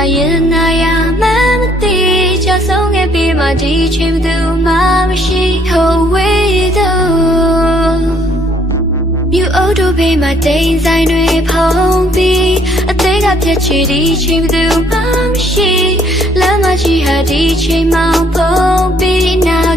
ာရင်နာရမှန်းသိကြဆုံးခဲ့ပြီးမှဒီချိန်ဘယ်သူမှမရှိဟိုဝေးသူမြူအိုတို့ပေးမှဒိန်ဆိုင်တွေဖုံးပြီးအသေးကပြည့်ချီဒီချိန်ဘယ်သူမှမရှိလမ်းမရှိဟာဒီချိန်မှဖုံးပြီးနာ